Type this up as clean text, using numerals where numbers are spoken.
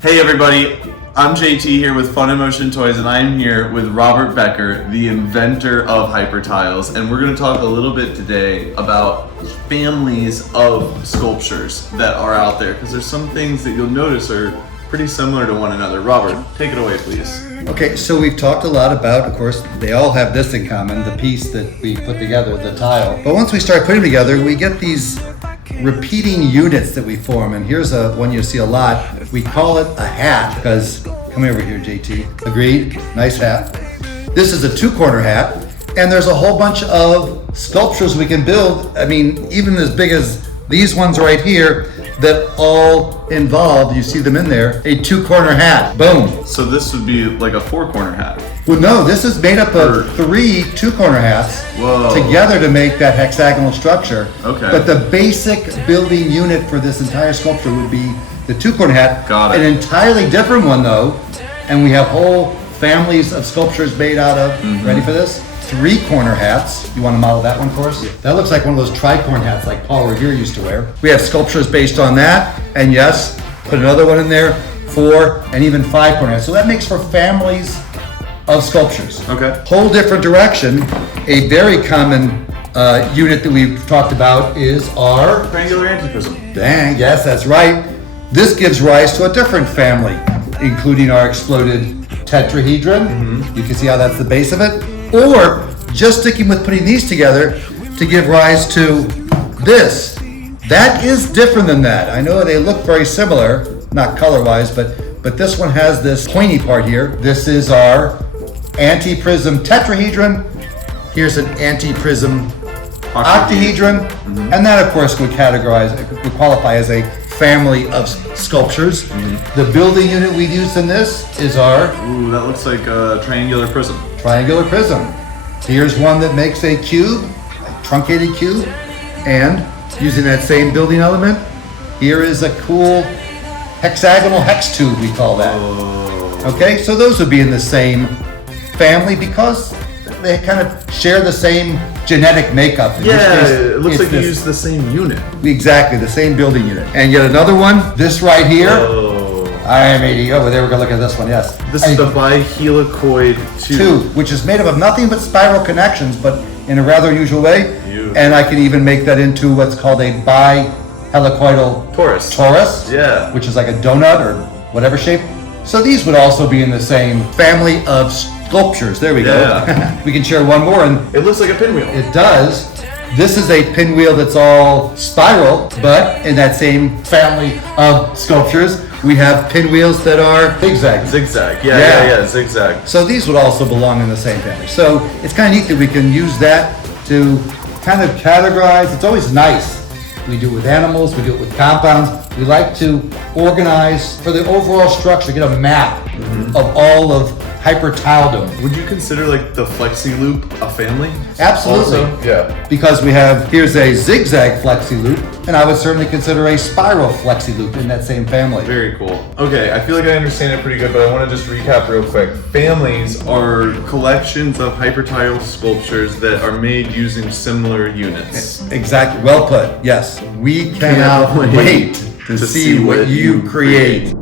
Hey everybody, I'm JT here with Fun in Motion Toys, and I'm here with Robert Becker, the inventor of HyperTiles, and we're going to talk a little bit today about families of sculptures that are out there, because there's some things that you'll notice are pretty similar to one another. Robert, take it away please. Okay, so we've talked a lot about, of course, they all have this in common, the piece that we put together, the tile. But once we start putting them together, we get these repeating units that we form, and here's one you see a lot. We call it a hat because, come over here JT, agreed, nice hat. This is a two-corner hat, and there's a whole bunch of sculptures we can build, I mean, even as big as these ones right here, that all involve, you see them in there, a two-corner hat, boom. So this would be like a four-corner hat. Well, no, this is made up of three two-corner hats together to make that hexagonal structure. Okay. But the basic building unit for this entire sculpture would be the two-corner hat. Got it. An entirely different one, though, and we have whole families of sculptures made out of, ready for this? Three-corner hats. You want to model that one for us? Yeah. That looks like one of those tricorn hats like Paul Revere used to wear. We have sculptures based on that, and yes, put another one in there, 4 and even 5-corner hats. So that makes for families of sculptures. Okay. Whole different direction. A very common unit that we've talked about is our Triangular antiprism. Dang, yes, that's right. This gives rise to a different family, including our exploded tetrahedron. You can see how that's the base of it. Or just sticking with putting these together to give rise to this. That is different than that. I know they look very similar, not color-wise, but this one has this pointy part here. This is our antiprism tetrahedron. Here's an antiprism octahedron, and that of course would qualify as a family of sculptures. The building unit we use in this is our Ooh, that looks like a triangular prism. triangular prism. Here's one that makes a cube, a truncated cube, and using that same building element, here is a cool hexagonal hex tube, we call that. Okay, so those would be in the same family because they kind of share the same genetic makeup. In Yeah, this case, it looks it's like you this- use the same unit. Exactly, the same building unit. And yet another one, this right here. I mean, over there, we're gonna look at this one, yes. This is the bihelicoid tube, which is made up of nothing but spiral connections, but in a rather unusual way. And I can even make that into what's called a bihelicoidal torus. Yeah. Which is like a donut or whatever shape. So these would also be in the same family of sculptures. There we go. We can share one more, and It looks like a pinwheel. it does. This is a pinwheel that's all spiral, but in that same family of sculptures, we have pinwheels that are zigzag. Zigzag. Yeah. Yeah, zigzag. So these would also belong in the same family. So it's kind of neat that we can use that to kind of categorize. It's always nice. We do it with animals, we do it with compounds. We like to organize for the overall structure, get a map of all of hypertiledom. Would you consider like the flexi loop a family? Absolutely. Also? Yeah. Because here's a zigzag flexi loop, and I would certainly consider a spiral flexi loop in that same family. Very cool. Okay, I feel like I understand it pretty good, but I want to just recap real quick. Families are collections of hypertile sculptures that are made using similar units. Exactly, well put, yes. We cannot wait to see what you create.